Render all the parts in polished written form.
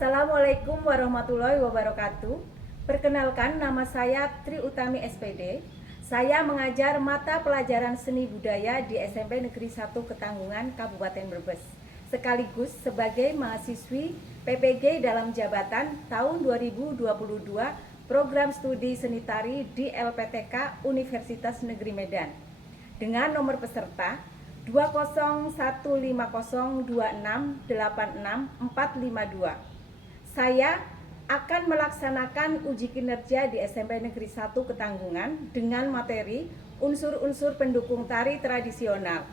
Assalamualaikum warahmatullahi wabarakatuh. Perkenalkan, nama saya Tri Utami SPD. Saya mengajar mata pelajaran seni budaya di SMP Negeri 1 Ketanggungan, Kabupaten Brebes, sekaligus sebagai mahasiswi PPG dalam jabatan tahun 2022 Program Studi Seni Tari di LPTK Universitas Negeri Medan dengan nomor peserta 2015026865452. Saya akan melaksanakan uji kinerja di SMP Negeri 1 Ketanggungan dengan materi unsur-unsur pendukung tari tradisional.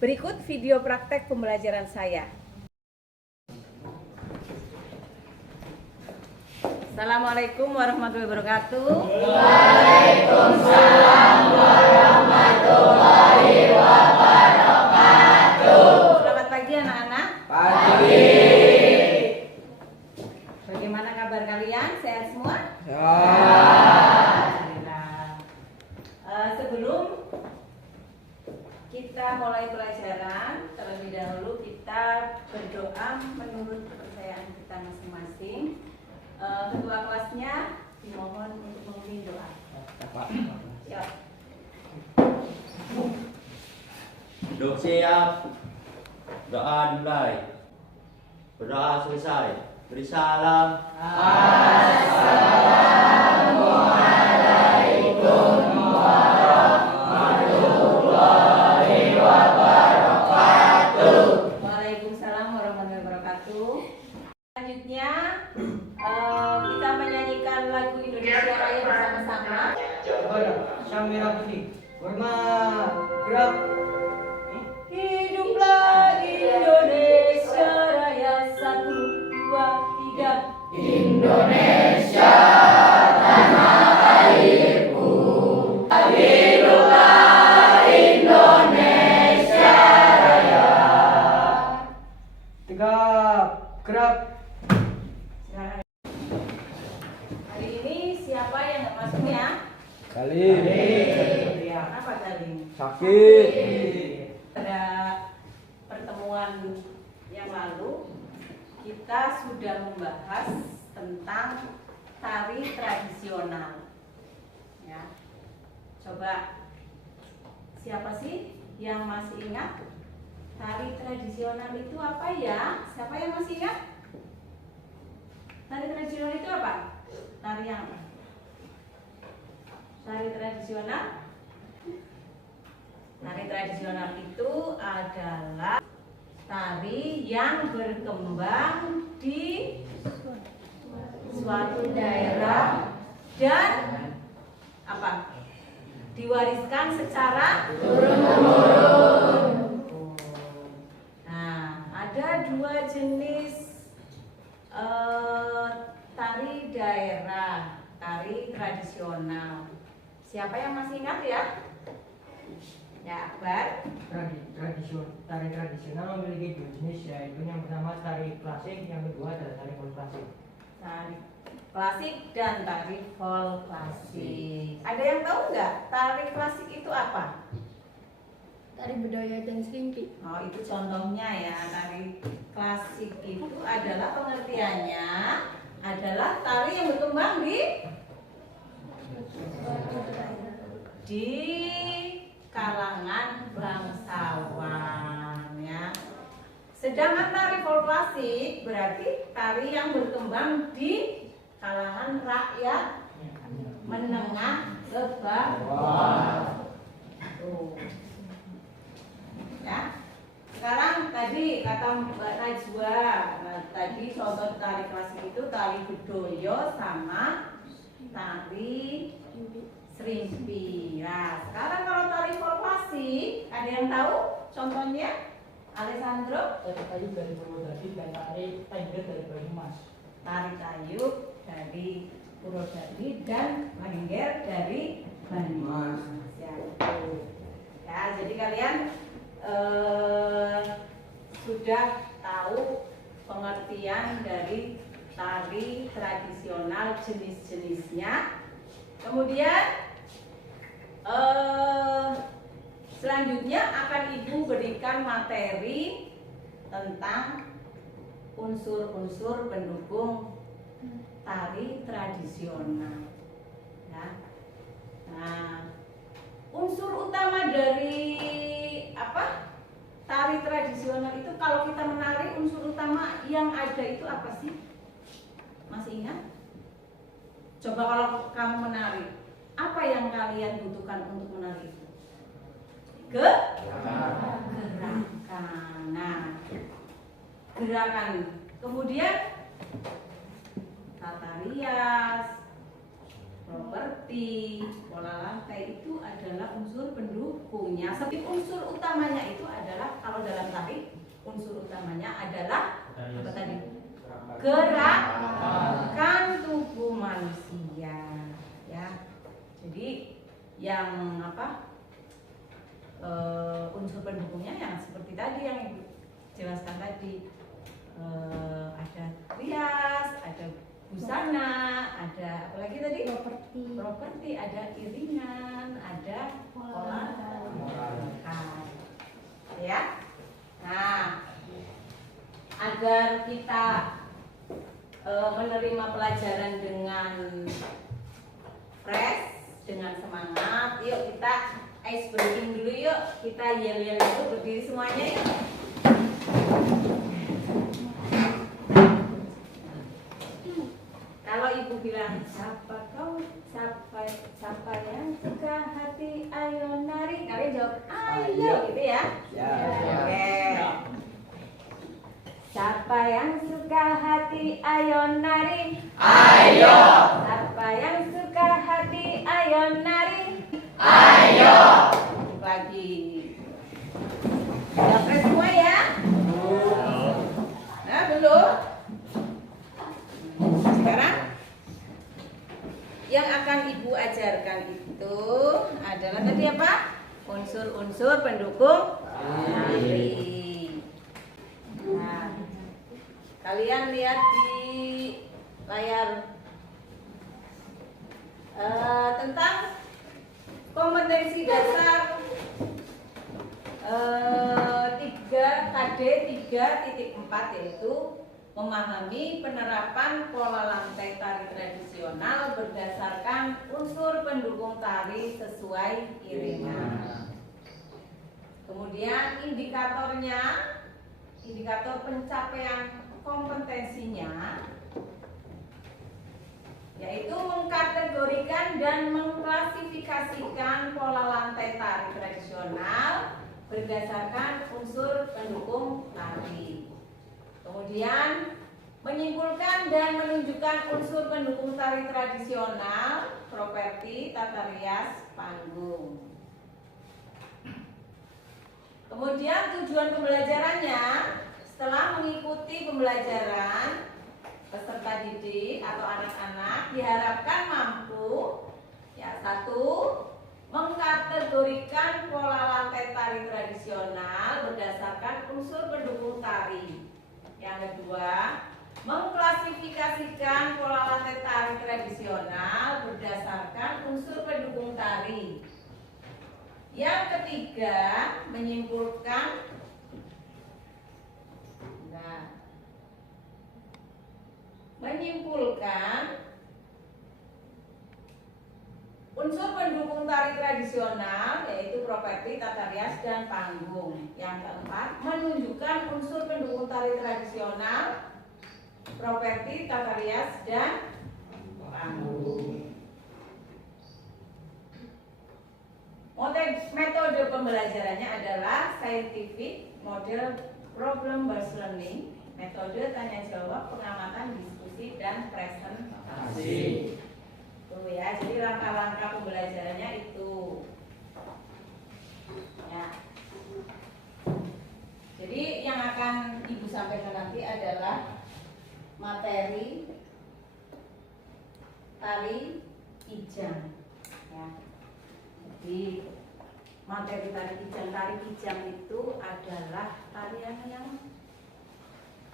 Berikut video praktek pembelajaran saya. Assalamualaikum warahmatullahi wabarakatuh. Waalaikumsalam warahmatullahi wabarakatuh. Selamat pagi anak-anak. Pagi. Bagaimana kabar kalian? Sehat semua? Sehat. Sebelum kita mulai pelajaran, terlebih dahulu kita berdoa menurut kepercayaan kita masing-masing. Ketua kelasnya dimohon untuk memimpin doa. Siap. Duduk siap. Doa dimulai. Berdoa selesai. Beri salam. Assalamualaikum warahmatullahi wabarakatuh. Waalaikumsalam warahmatullahi wabarakatuh. Selanjutnya kita menyanyikan lagu Indonesia Raya bersama-sama. Sang merah putih. Warna gerak. Hiduplah Indonesia Raya, 1, 2, 3. Indonesia tanah airku. Hiduplah Indonesia Raya. Tegak gerak. Hari ini siapa yang nggak masuknya? Kali Apa tadi? sakit. Pada pertemuan yang lalu kita sudah membahas tentang tari tradisional. Ya. Coba siapa sih yang masih ingat tari tradisional itu apa ya? Siapa yang masih ingat? Tari tradisional itu apa? Tari yang apa? Tari tradisional? Tari tradisional itu adalah tari yang berkembang di suatu daerah dan apa? Diwariskan secara turun-temurun. Nah, ada dua jenis tari daerah, tari tradisional. Siapa yang masih ingat ya? Ya, Akbar. Tari tradisional memiliki dua jenis, yaitu yang pertama tari klasik, yang kedua adalah tari folklasik. Tari klasik dan tari folklasik. Ada yang tahu nggak tari klasik itu apa? Tari budaya dan serimpi. Oh, itu contohnya ya. Tari klasik itu adalah pengertiannya adalah tari yang berkembang di kalangan bangsawan ya. Sedangkan tari folklasik berarti tari yang berkembang di kalangan rakyat menengah ke bawah. Tuh. Ya. Sekarang tadi kata Mbak Najwa, tadi contoh tari klasik itu tari bedoyo sama tari serimpi. Nah, sekarang kalau tari folklasik, ada yang tahu contohnya? Alessandro? Tari kayu dari Purwodadi dan tari Tengger dari Banyumas. Tari kayu dari Purwodadi dan Tengger dari Banyumas. Ya, jadi kalian sudah tahu pengertian dari tari tradisional jenis-jenisnya. Kemudian selanjutnya akan Ibu berikan materi tentang unsur-unsur pendukung tari tradisional. Ya. Nah, unsur utama dari apa? Tari tradisional itu kalau kita menari, unsur utama yang ada itu apa sih? Masih ingat? Coba kalau kamu menari, apa yang kalian butuhkan untuk menari itu? Gerakan. Nah, gerakan. Kemudian tata rias, properti, pola lantai itu adalah unsur pendukungnya. Tapi unsur utamanya itu adalah kalau dalam tari, unsur utamanya adalah apa tadi? Gerakan tubuh manusia. Ya. Jadi yang apa? Unsur pendukungnya yang seperti tadi yang Ibu jelaskan tadi, ada rias, ada busana, ada apa lagi tadi? Properti, ada iringan, ada pola gerakan. Ya. Nah, agar kita menerima pelajaran dengan fresh, dengan semangat, yuk kita ice breaking dulu yuk. Kita yel-yel dulu, berdiri semuanya yuk. Kalau ibu bilang siapa kau, siapa yang suka hati, ayo nari. Kalian jawab ayo gitu ya. Oke. Siapa yang suka hati, ayo nari. Ayo. Siapa yang suka hati, ayo nari. Ayo. Lagi. Sudah fresh semua ya? Nah, belum? Sekarang yang akan Ibu ajarkan itu adalah tadi apa? Unsur-unsur pendukung tari. Nah, kalian lihat di layar tentang kompetensi dasar 3KD 3.4 yaitu memahami penerapan pola lantai tari tradisional berdasarkan unsur pendukung tari sesuai iringan. Kemudian indikatornya, indikator pencapaian kompetensinya yaitu mengkategorikan dan mengklasifikasikan pola lantai tari tradisional berdasarkan unsur pendukung tari. Kemudian menyimpulkan dan menunjukkan unsur pendukung tari tradisional, properti, tata rias, panggung. Kemudian tujuan pembelajarannya, setelah mengikuti pembelajaran, peserta didik atau anak-anak diharapkan mampu ya, 1. Mengkategorikan pola lantai tari tradisional berdasarkan unsur pendukung tari. Yang kedua, mengklasifikasikan pola lantai tari tradisional berdasarkan unsur pendukung tari. Yang ketiga, menyimpulkan unsur pendukung tari tradisional yaitu properti, tata rias, dan panggung. Yang keempat, menunjukkan unsur pendukung tari tradisional, properti, tata rias, dan panggung. Metode pembelajarannya adalah scientific model problem based learning, metode tanya jawab, pengamatan, diskusi, dan presentasi. Tuh ya, jadi langkah-langkah pembelajarannya itu. Ya. Jadi yang akan Ibu sampaikan nanti adalah materi tari kijang. Ya. Jadi materi tari kijang itu adalah tarian yang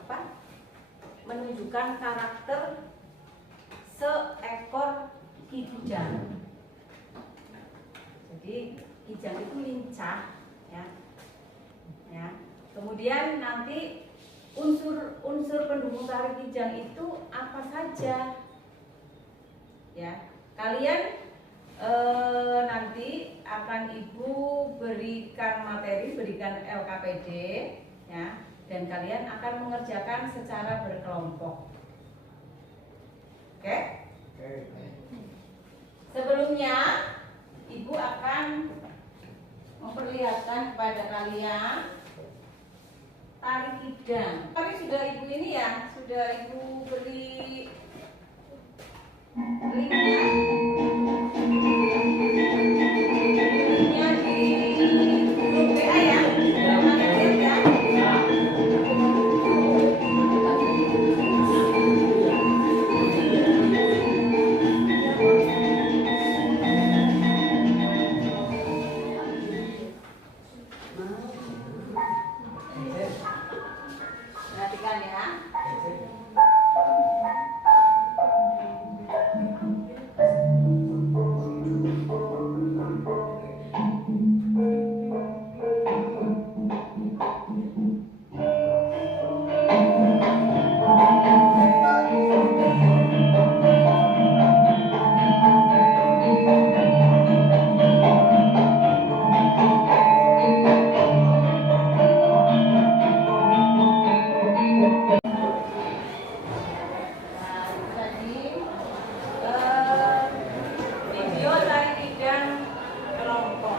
apa? Menunjukkan karakter seekor kijang. Jadi kijang itu lincah, ya. Ya. Kemudian nanti unsur pendukung tari kijang itu apa saja? Ya, kalian nanti akan Ibu berikan materi, berikan LKPD, ya, dan kalian akan mengerjakan secara berkelompok. Oke? Sebelumnya, Ibu akan memperlihatkan kepada kalian tari kijang. Tapi sudah Ibu ini ya, sudah Ibu beli linknya. Linknya di grup WA ya. Jangan lihat ya. Perhatikan ya. Video tari kijang kelompok.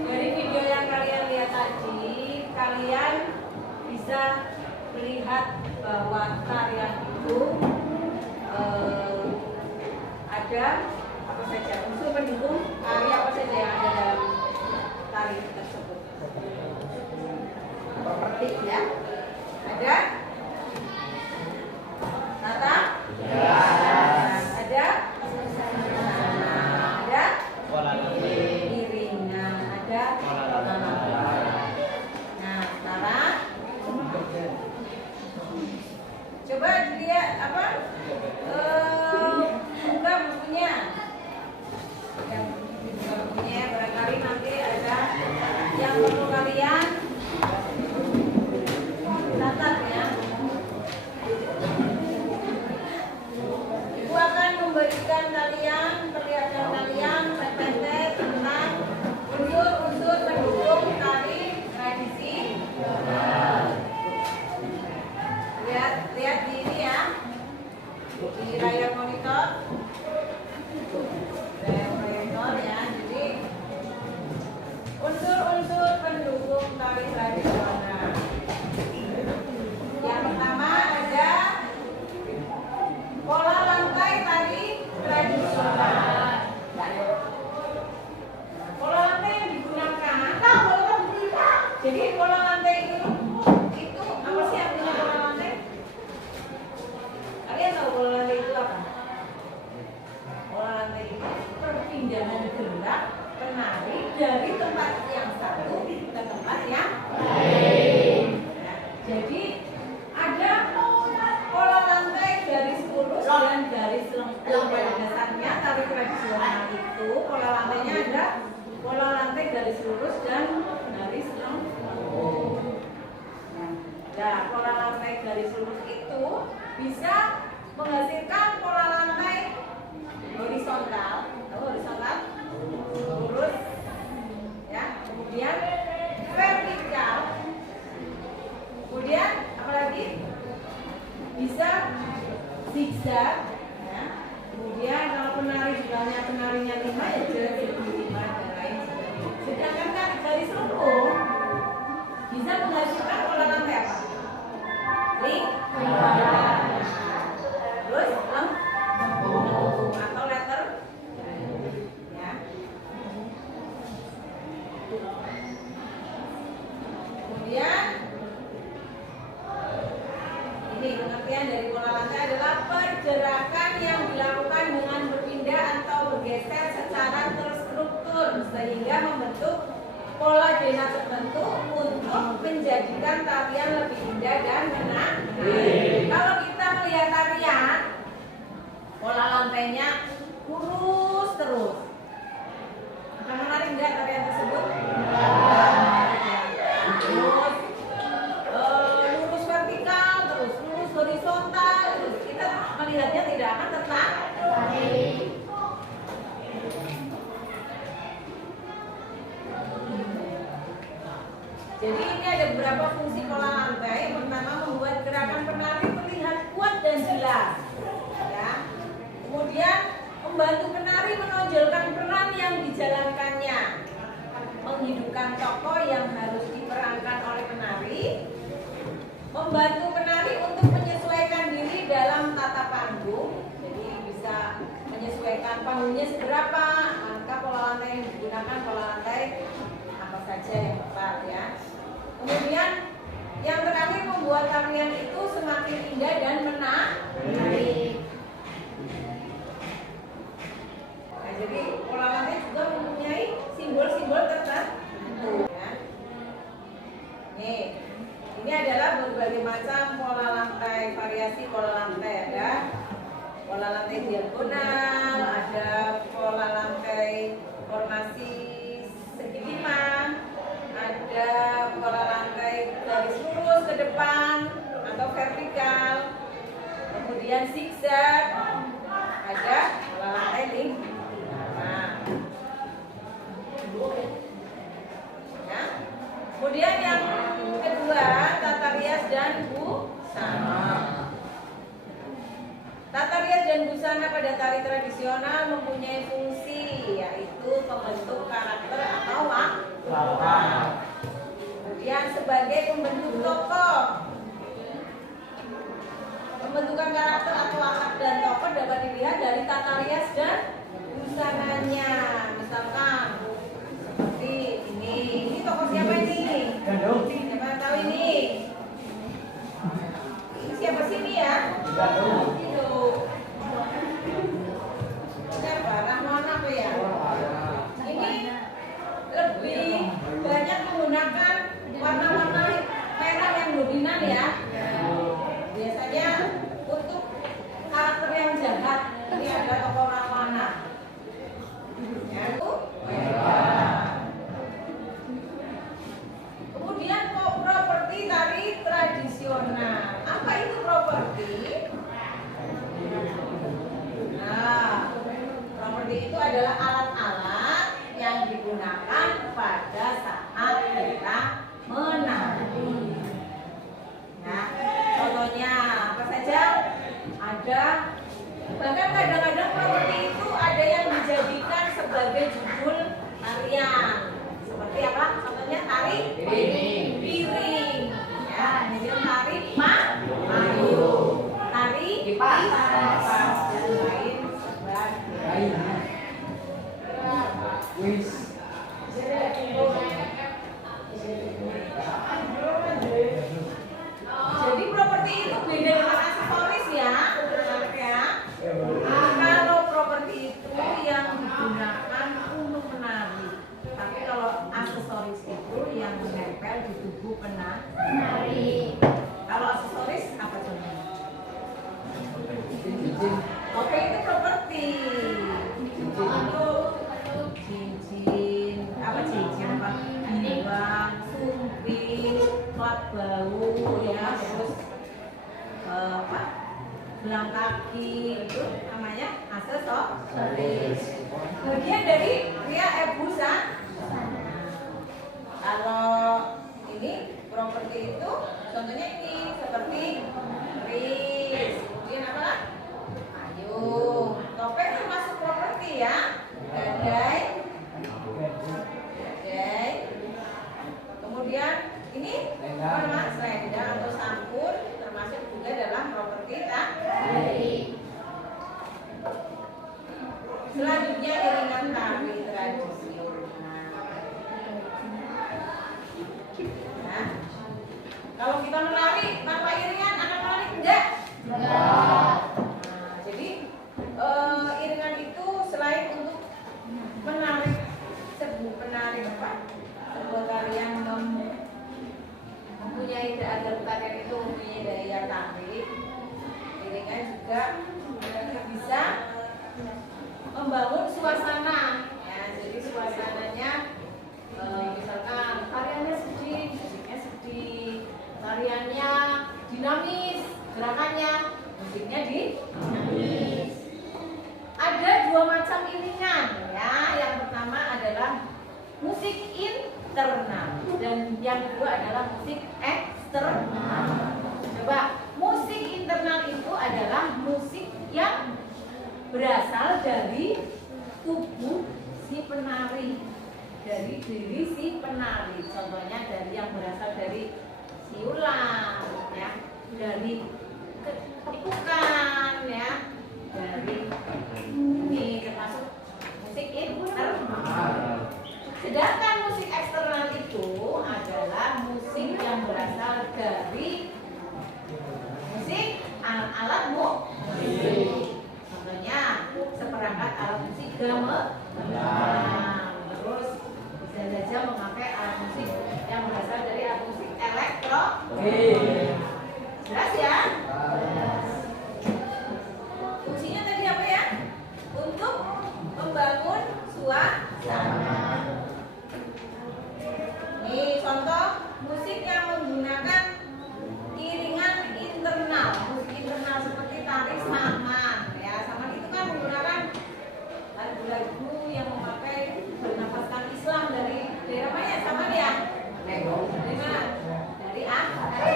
Dari video yang kalian lihat tadi, kalian bisa melihat bahwa tarian itu ada apa saja unsur pendukung tari apa saja yang ada dalam tari tersebut. Seperti ya, ada Nata? Ada? Ada? Iringan. Ada? Nah, sekarang coba dilihat apa? Buka bukunya. Yang buka bukunya barangkali nanti ada yang perlu kalian catat ya. Ibu akan memberikan kalian, perlihatkan kalian PPT tentang unsur-unsur pendukung tari tradisi. Lihat di ini ya, di layar monitor. Layar monitor ya. Jadi unsur-unsur pendukung tari tradisional. Yang pertama ada pola lantai tari tradisional. Pola lantai yang digunakan. Jadi pola lantai itu apa sih artinya pola lantai? Kalian tahu pola lantai itu apa? Pola lantai itu perpindahan gerak penari dari tempat yang satu ke tempat yang lain. Jadi ada pola lantai garis lurus dan garis lengkung. Pada dasarnya tari tradisional itu pola lantainya ada pola lantai garis lurus dan garis lengkung. Nah, pola lantai garis lurus itu bisa menghasilkan pola lantai horizontal, horizontal lurus, ya. Kemudian vertikal. Kemudian apalagi bisa zigzag, ya. Kemudian kalau penari jumlahnya penarinya 5 ya jadi 5 dan lain sebagainya. Sedangkan kan garis lengkung bisa menghasilkan pola lantai apa? Lingkaran. Terus lengkung atau letter, ya. Kemudian ini pengertian dari pola lantai adalah pergerakan yang dilakukan dengan berpindah atau bergeser secara terstruktur sehingga membentuk pola zona tertentu untuk menjadikan tarian lebih indah dan menarik. Kalau kita melihat tarian, pola lantainya lurus terus. Akan menarik enggak tarian tersebut? Terus beberapa fungsi pola lantai. Yang pertama, membuat gerakan penari terlihat kuat dan jelas. Ya. Kemudian membantu penari menonjolkan peran yang dijalankannya, menghidupkan tokoh yang harus diperankan oleh penari, membantu penari untuk menyesuaikan diri dalam tata panggung, jadi bisa menyesuaikan panggungnya seberapa, maka pola lantai yang digunakan pola lantai apa saja yang tepat ya. Kemudian yang terakhir, membuat tarian itu semakin indah dan menarik. Nah, jadi pola lantai juga mempunyai simbol-simbol tertentu ya. Nih, ini adalah berbagai macam pola lantai, variasi pola lantai. Ada pola lantai diagonal, ada pola lantai formasi segi lima, ada pola lantai garis lurus ke depan atau vertikal, kemudian zigzag, ada pola lantai lingkar. Ya. Kemudian yang kedua, tata rias dan busana. Tata rias dan busana pada tari tradisional mempunyai fungsi, yaitu pembentuk karakter atau watak. Kemudian sebagai pembentuk tokoh. Pembentukan karakter atau watak dan tokoh dapat dilihat dari tata rias dan busananya. Misalkan seperti ini tokoh siapa ini? Gandum. Siapa yang tahu ini? Ini siapa sih ini ya? Gandum. Itu. Siapa? Rahman apa ya? Ini lebih banyak menggunakan warna-warna merah yang dominan ya. Biasanya untuk karakter yang jahat ini ada tokoh Rahwana. Ya, itu merah. Kemudian properti tari tradisional. Apa itu properti? Nah, properti itu adalah alat-alat yang digunakan pada saat kita menari. Nah, contohnya apa saja? Ada, bahkan kadang-kadang properti itu ada yang dijadikan sebagai judul tarian. Seperti apa? Contohnya tari piring. Ya, jadi tari payung, tari kipas dan lain sebagainya. Jadi properti itu beda dengan aksesoris ya. Kalau properti itu yang digunakan untuk menari, tapi kalau aksesoris itu yang menempel di tubuh penari. Kalau aksesoris apa contohnya? Oke, itu properti. Cincin, apa cincin? Bimbang, sumpit, plat bau ya, terus apa? Gelang kaki, itu namanya aksesoris. Bagian dari pria busana. Kalau ini properti itu, contohnya ini seperti keris, kemudian apa lah? Payung, topeng termasuk properti ya. Gadai, kemudian ini warna selendang atau sangkur termasuk juga dalam properti tari. Selanjutnya iringan tari tradisional. Nah, kalau kita menari tanpa iringan akan menari enggak? Nah, jadi iringan itu selain untuk menarik sebuah tarian mempunyai agar tarian itu mempunyai daya tarik, iringan juga bisa membangun suasana ya. Jadi suasananya misalkan tariannya sedih, musiknya sedih, tariannya dinamis, gerakannya, musiknya dinamis. Ada dua macam iringan ya. Yang pertama adalah musik internal dan yang kedua adalah musik berasal dari tubuh si penari, dari diri si penari. Contohnya dari yang berasal dari siulan, ya, dari ketukan, ya, dari ini termasuk musik internal. Sedangkan musik eksternal itu adalah musik yang berasal dari musik alat musik. Contohnya seperangkat alat musik gamelan. Terus bisa saja memakai alat musik yang berasal dari alat musik elektro. Jelas ya? Fungsinya tadi apa ya? Untuk membangun suasana. Nih contoh musik yang menggunakan iringan internal. Musik internal seperti tari saman, ya. Saman itu kan menggunakan lagu-lagu yang memakai bernafaskan Islam dari daerah mana ya? Saman ya? Dari mana? Dari Aceh.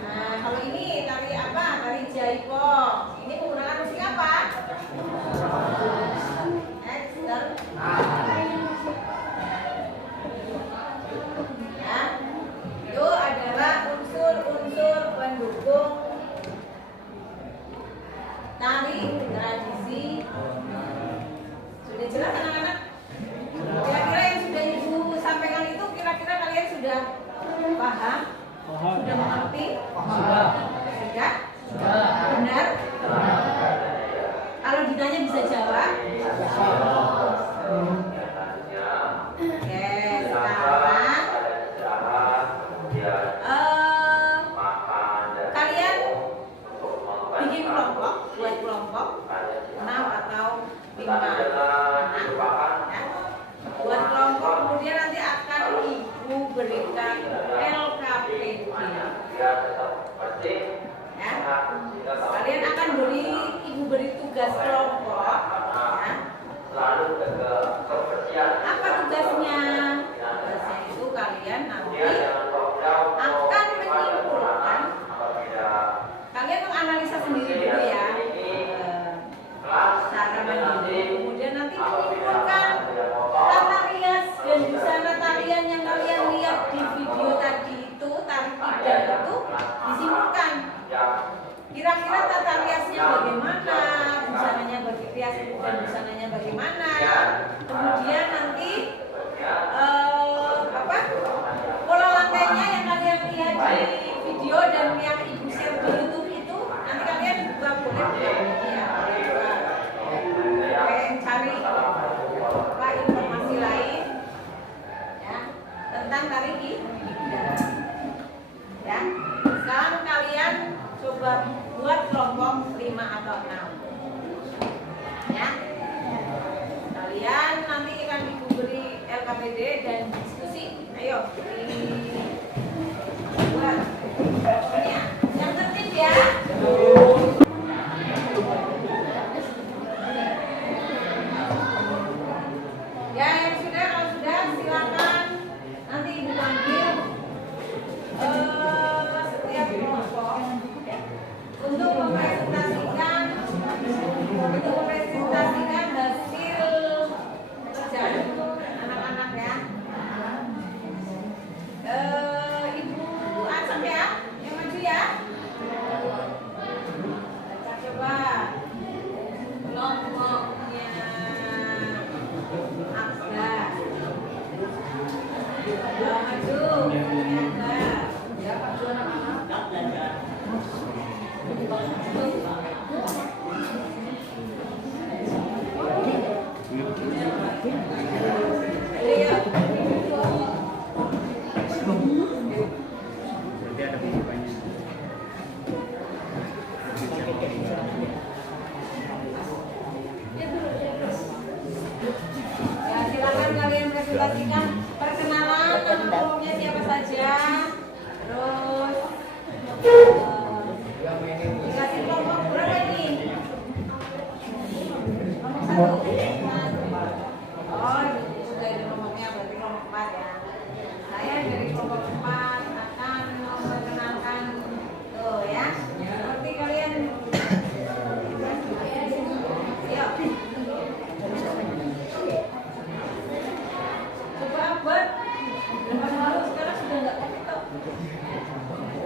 Nah, kalau ini tari apa? Tari jaipong. Ini menggunakan musik apa? Eksternal. Ya, itu adalah unsur-unsur pendukung tari tradisi. Sudah jelas anak-anak? Kira-kira yang sudah ibu sampaikan itu kira-kira kalian sudah paham? Sudah mengerti? Sudah? Benar? Kalau ditanya bisa jawab? Oke, sekarang kalian bikin kelompok, buat kelompok 6 atau 5 anak, ya. Buat kelompok, kemudian nanti akan ibu berikan LKPD, ya. Kalian akan ibu beri tugas kelompok, ya. Apa tugasnya? Tugasnya itu kalian nanti akan menyimpulkan. Kalian menganalisa sendiri dulu ya, secara mandiri. Kemudian nanti menyimpulkan tata rias dan busana tarian yang kalian lihat di video tadi itu, tari tidak itu disimpulkan. Kira-kira tata riasnya bagaimana, busananya dan busananya bagaimana. Kemudian nanti pola lantainya yang kalian lihat di video dan yang ibu share di YouTube itu, nanti kalian juga boleh ya, cari informasi lain, ya, tentang tari ini. Ya, sekarang kalian coba buat kelompok 5 atau 6. Ya. Kalian nanti akan ibu beri LKPD dan diskusi. Ayo, buat kelompoknya. Yang tertib ya. Ya, yang sudah, kalau sudah silakan nanti ibu panggil setiap kelompok untuk mempresentasikan hasil kerjaan anak-anak ya. Ibu Aceng ya, yang maju ya. Baca coba kelompoknya Aksa. Maju, Aksa. Ya, maju anak-anak. Silakan kalian presentasikan perkenalan nama kelompoknya siapa saja. Terus dikasih kelompok berapa ini? Kelompok 1. Oh, sudah ada kelompoknya, berarti kelompok 4 ya. Saya dari kelompok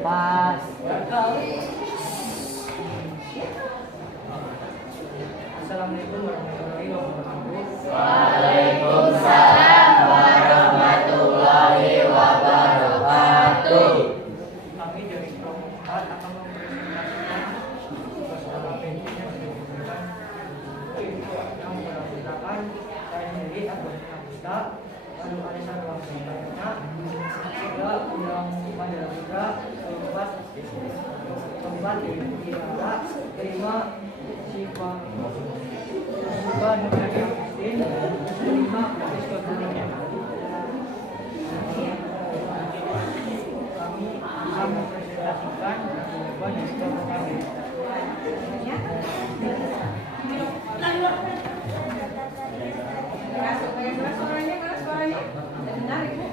Pas. Assalamualaikum warahmatullahi wabarakatuh. Waalaikumsalam warahmatullahi wabarakatuh. Kami dari kelompok 4 akan mempresentasikan beberapa penting yang sudah diberikan yang menggunakan saya sendiri atau kita lalu ada satu ruang selanjutnya tiga undang undang tiga keempat diara kelima sifat negara yang miskin kelima siswa dunia. Kami akan mempresentasikan jawaban yang sudah kami. Keras suaranya. Dengar Ibu.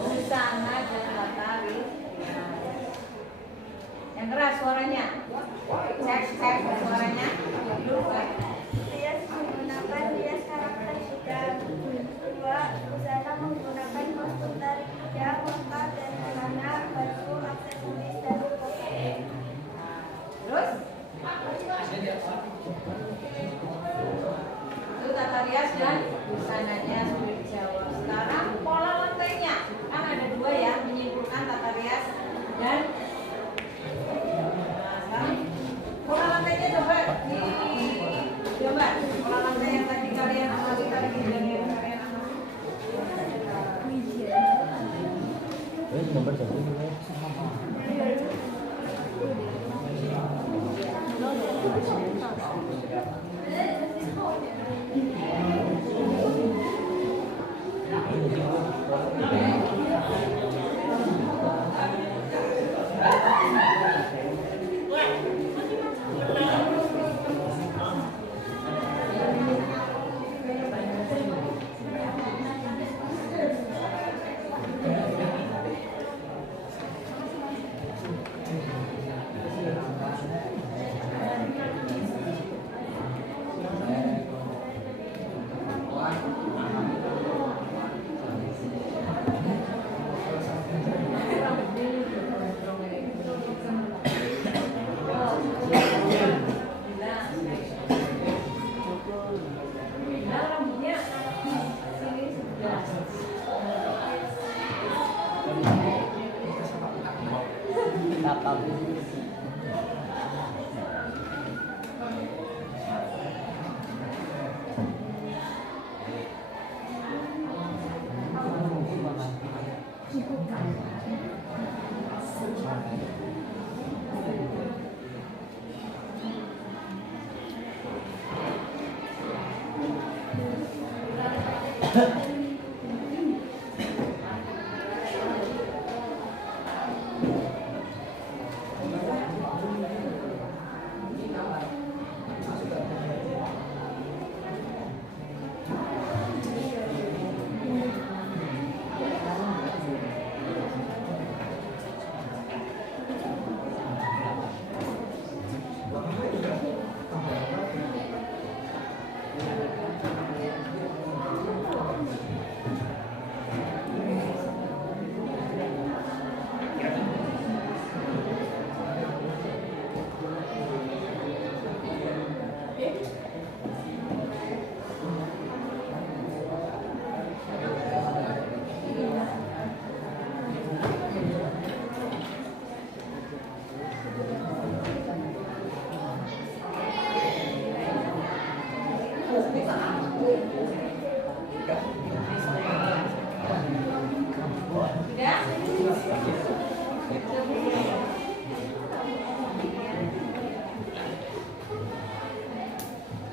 Busana dan tari. Yang keras suaranya. Cek suaranya. Rias menggunakan rias karakteristika. Kedua, busana menggunakan kostum tari yang lengkap dan celana, baju, aksesoris, dan pakaian. Terus? Itu tata rias dan busananya sudah dijawab. Sekarang pola lantainya. Kan ada dua ya, menyimpulkan tata rias dan sekarang pola lantainya coba digambar. Pola lantai yang tadi kalian amati tadi dan yang kalian amati. Nomor satu.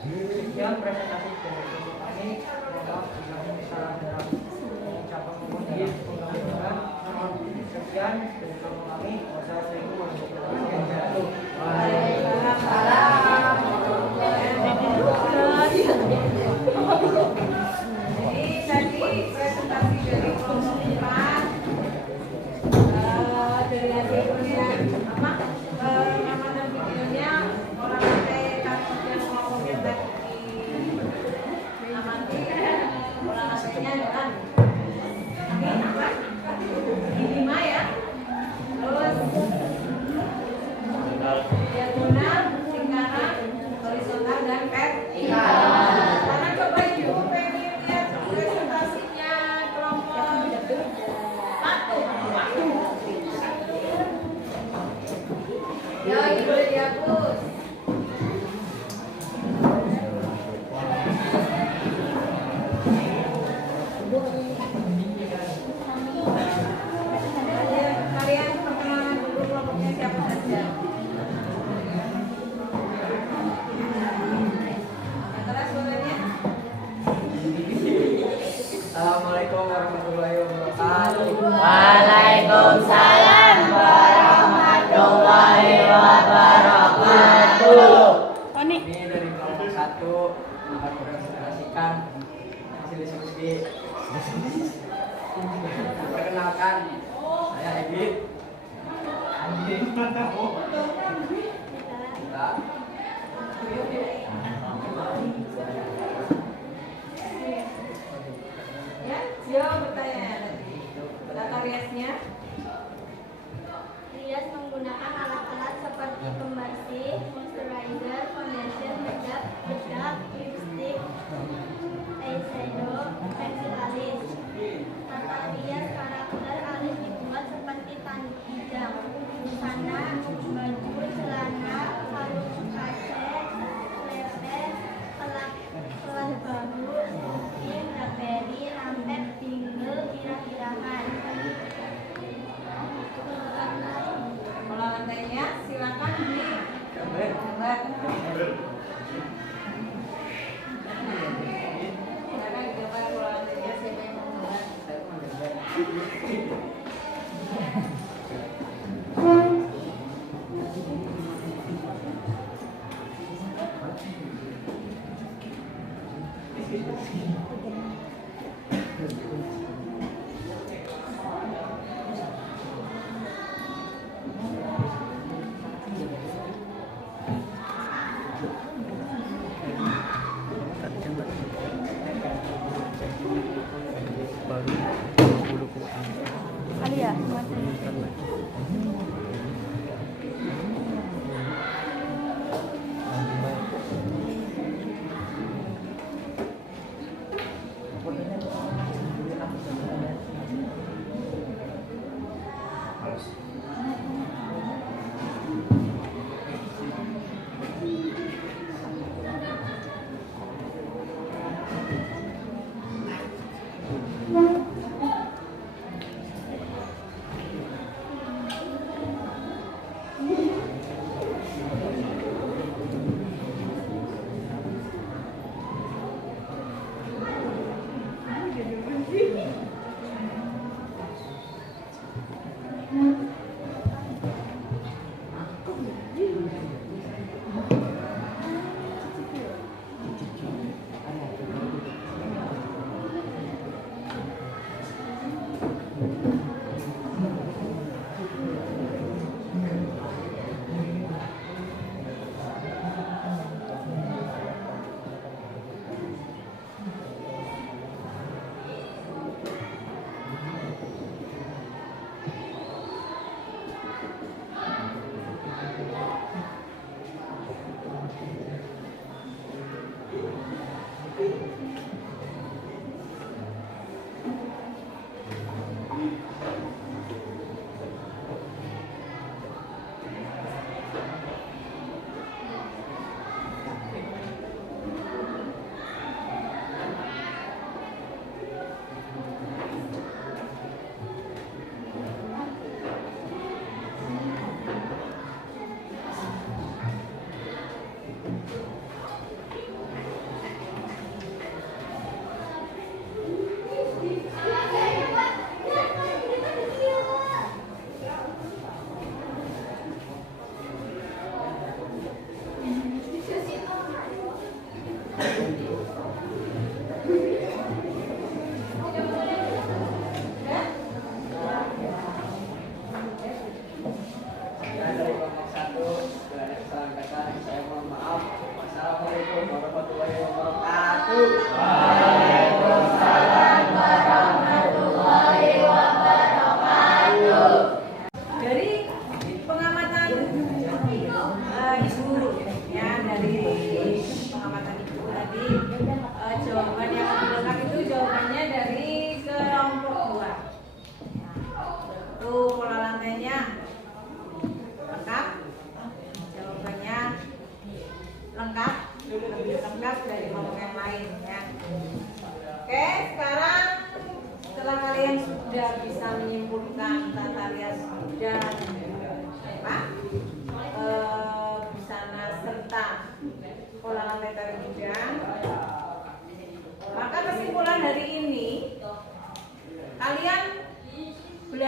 Sekian presentasi dari kami. Semoga bisa dalam ucapan memuji mudah-mudahan. Sekian dari kami. Wassalamualaikum warahmatullahi wabarakatuh. Jadi tadi presentasi dari kelompok 4 dari hasil penilaian apa pengamatan videonya orang lantai kasus yang kelompok yang tadi diamati pola lantainya adalah warahmatullahi wabarakatuh. Waalaikumsalam warahmatullahi wabarakatuh. Ini dari kelompok 1 akan merepresentasikan hasil diskusi. Perkenalkan, saya Ebit. Anjing, matamu. Kita. Ya, jawab pertanyaan. Tata riasnya. Rias menggunakan alat-alat seperti pembersih, moisturizer, foundation, makeup, bedak, lipstick, eyeshadow, pensil alis. Tata rias karakter alis dibuat seperti panjang, busana, baju, celana, kalung kace, lepet, pelah bahu, smoking, blackberry, rampet, bingle, irah-irahan. Pola lantainya silakan digambar. Silakan digambar pola lantainya, siapa yang mau menggambar? Alia,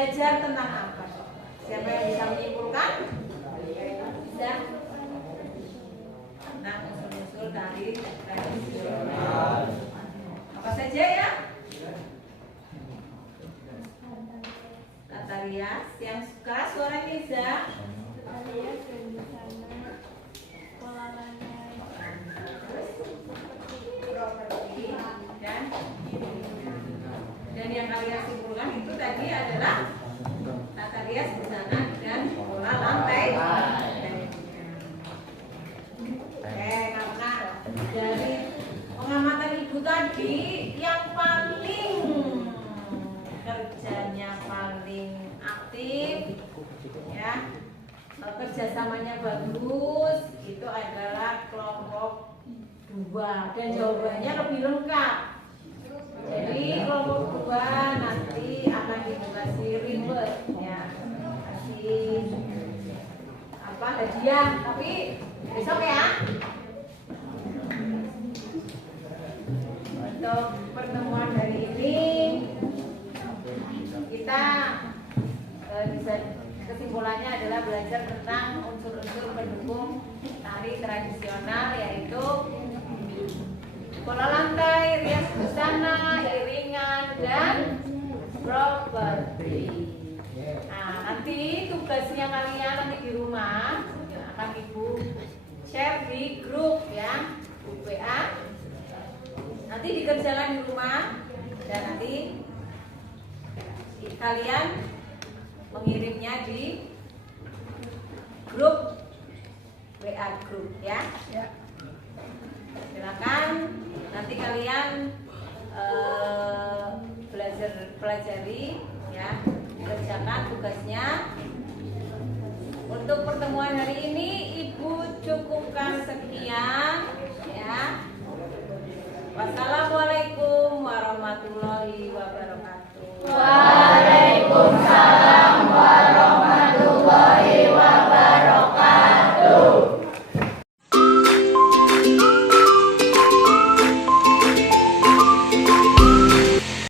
belajar tentang apa? Siapa yang bisa menyimpulkan? Bisa? Tentang unsur-unsur tari tradisional. Apa saja ya? Tata rias yang suka suara Niza. Alias dan busana, pola lantai, Properti dan yang kalian simpulkan itu tadi adalah tata rias busana dan pola lantai. Oke, karena dari pengamatan ibu tadi yang paling kerjanya paling aktif ya, kerjasamanya bagus itu adalah kelompok 2 dan jawabannya lebih lengkap. Jadi kelompok 2 nanti akan dikasih reward ya, kasih apa hadiah, tapi besok ya. Untuk pertemuan hari ini kita bisa kesimpulannya adalah belajar tentang unsur-unsur pendukung tari tradisional, yaitu pola lantai, rias busana, iringan, dan properti. Nah, nanti tugasnya kalian nanti di rumah akan ibu share di grup ya, grup WA. Nanti dikerjakan di rumah dan nanti kalian mengirimnya di grup WA grup ya. Silakan nanti kalian pelajari ya, kerjakan tugasnya. Untuk pertemuan hari ini Ibu cukupkan sekian ya. Wassalamualaikum warahmatullahi wabarakatuh.